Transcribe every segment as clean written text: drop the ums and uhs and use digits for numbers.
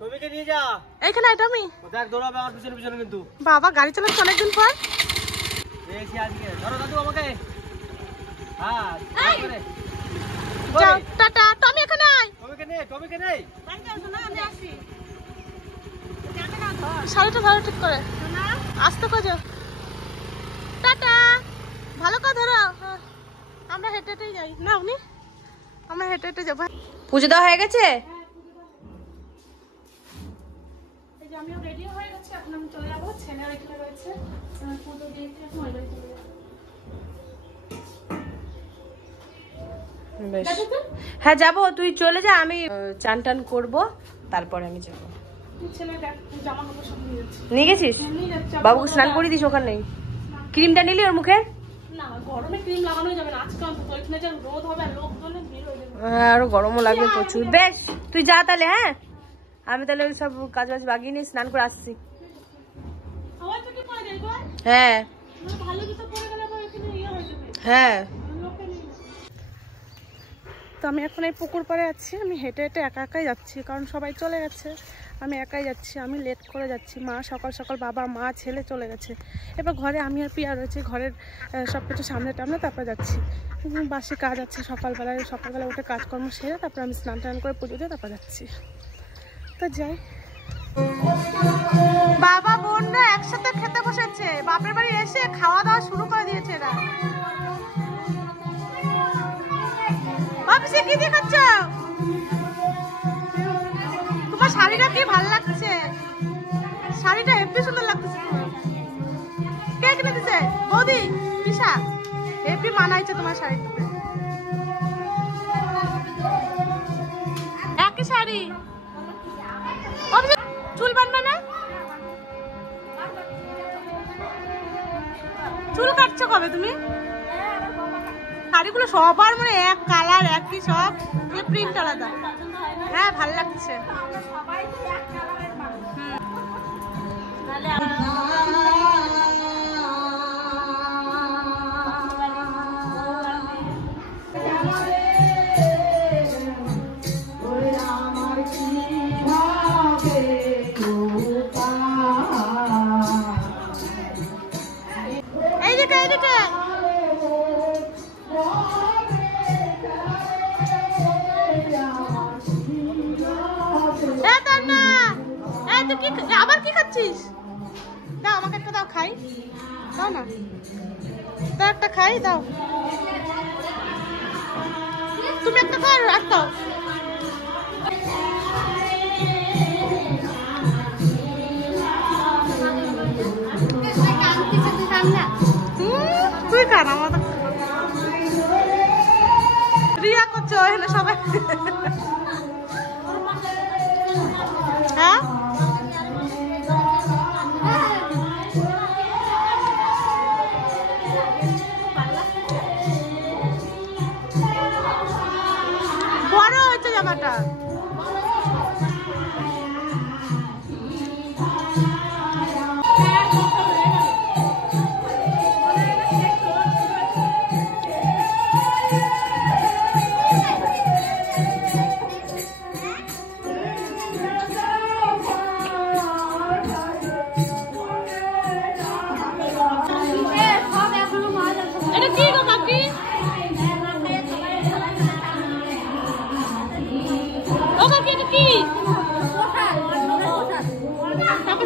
টমিকে নিয়ে যা এইখানে টমি দেখ দৌড়াবে আমার পিছনে পিছনে কিন্তু বাবা গাড়ি চালাচ্ছে অনেকদিন পর দেখি আজকে ধরো দাদু আমাকে হ্যাঁ যাও টাটা টমি এখানে আয় টমিকে নেই বাড়ি যাও না আমি আসি শাড়িটা ধরো ঠিক করে আস্তে করে যাও টাটা ভালো করে ধরো আমরা হেঁটে হেঁটেই যাই না উনি আমরা হেঁটে হেঁটে যাবো পুজো দেওয়া হয়ে গেছে আমিও রেডি হয়ে গেছি এখন আমি চলে যাবো ছেলে এখানে রয়েছে পুজো দিতে এখন ওই বাড়ি চলে যাবো হ্যাঁ যাবো তুই চলে যা আমি চান টান করবো তারপরে আমি যাবো নিয়ে গেছিস বাবুকে স্নান করিয়ে দিস ওখানে নেই ক্রিমটা নিলি ওর মুখে আরো গরমও লাগবে প্রচুর বেশ তুই যা তাহলে হ্যাঁ আমি তাহলে ওই সব কাজ বাজ বাগিয়ে নিয়ে স্নান করে আসছি হ্যাঁ হ্যাঁ তো আমি এখন এই পুকুর পাড়ে আছি আমি হেঁটে হেঁটে একা একাই যাচ্ছি কারণ সবাই চলে গেছে আমি একাই যাচ্ছি আমি লেট করে যাচ্ছি মা সকাল সকাল বাবা মা ছেলে চলে গেছে এবার ঘরে আমি আর পিয়া রয়েছে ঘরের সব কিছু সামনে টামনে তারপরে যাচ্ছি বাসি কাজ আছে সকালবেলা উঠে কাজকর্ম সেরে তারপরে আমি স্নান টান করে পুজো দিয়ে তারপর যাচ্ছি তো যাই বাবা বোনরা একসাথে খেতে বসেছে বাপের বাড়ি এসে খাওয়া দাওয়া শুরু করে দিয়েছে এরা অফিসে কি দেখাচ্ছ তোমার শাড়িটা কি ভালো লাগছে শাড়িটা হেব্বি সুন্দর লাগতেছে কে কিনে দিছে বৌদি পিসা হেব্বি মানাইছে তোমার শাড়িটাতে একই শাড়ি অফিসে চুল বানবে না চুল কাটছো কবে তুমি শাড়িগুলো সবার মানে এক কালার একই সব প্রিন্ট আলাদা হ্যাঁ ভালো লাগছে এইদিকে আবার কি খাচ্ছিস দাও আমাকে একটা দাও খাই দাও না দাও একটা খাই দাও তুমি একটা খাও আর দাও তুই খান আমার রিয়া করছো এখানে সবাই হ্যাঁ বড় হয়েছে জামাটা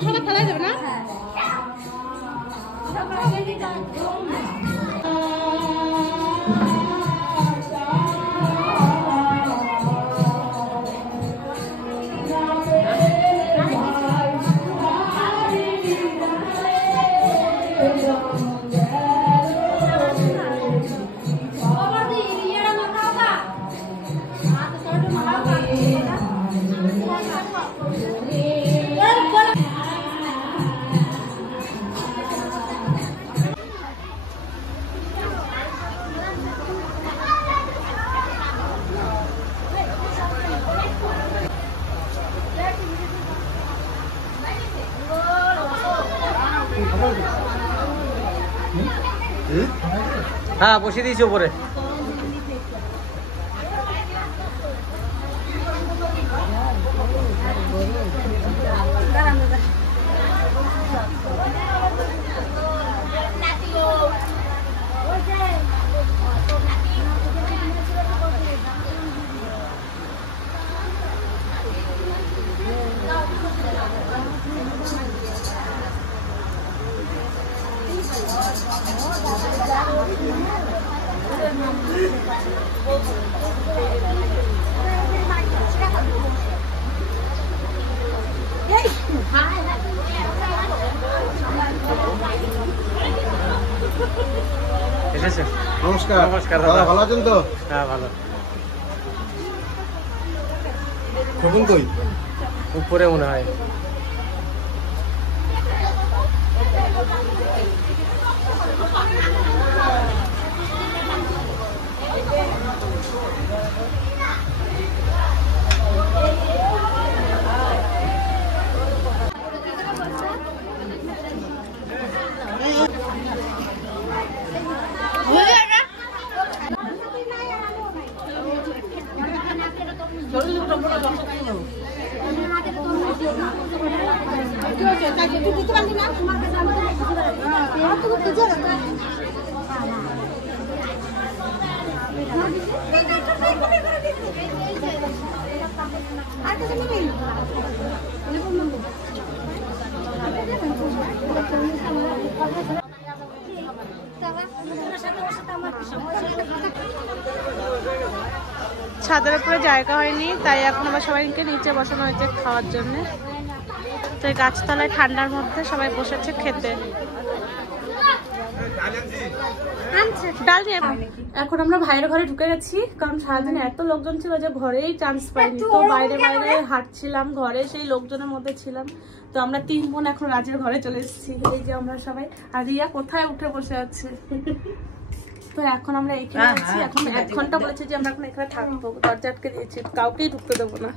সবাই খেলা যাবে না হ্যাঁ বসিয়ে দিয়েছি উপরে নমস্কার। নমস্কার দাদা দাদা। ভালো আছেন তো? হ্যাঁ ভালো। খোকন কই? উপরে মনে হয়। ছাদের উপরে জায়গা হয়নি, তাই এখন আবার সবাইকে নিচে বসানো হয়েছে খাওয়ার জন্য। তো এই গাছতলায় ঠান্ডার মধ্যে সবাই বসেছে খেতে। ডাল নিয়ে এখন আমরা ভাইয়ের ঘরে ঢুকে গেছি, কারণ সারাদিন এত লোকজন ছিল যে ঘরেই চান্স পাইনি। তো বাইরে বাইরে হাঁটছিলাম, ঘরে সেই লোকজনের মধ্যে ছিলাম। তো আমরা 3 বোন এখন রাজের ঘরে চলে এসেছি। এই যে আমরা সবাই, আর রিয়া কোথায় উঠে বসে আছে। তো এখন আমরা এখানে আছি, এখন 1 ঘন্টা বলেছি যে আমরা এখন এখানে থাকবো। দরজা আটকে দিয়েছি, কাউকেই ঢুকতে দেবো না।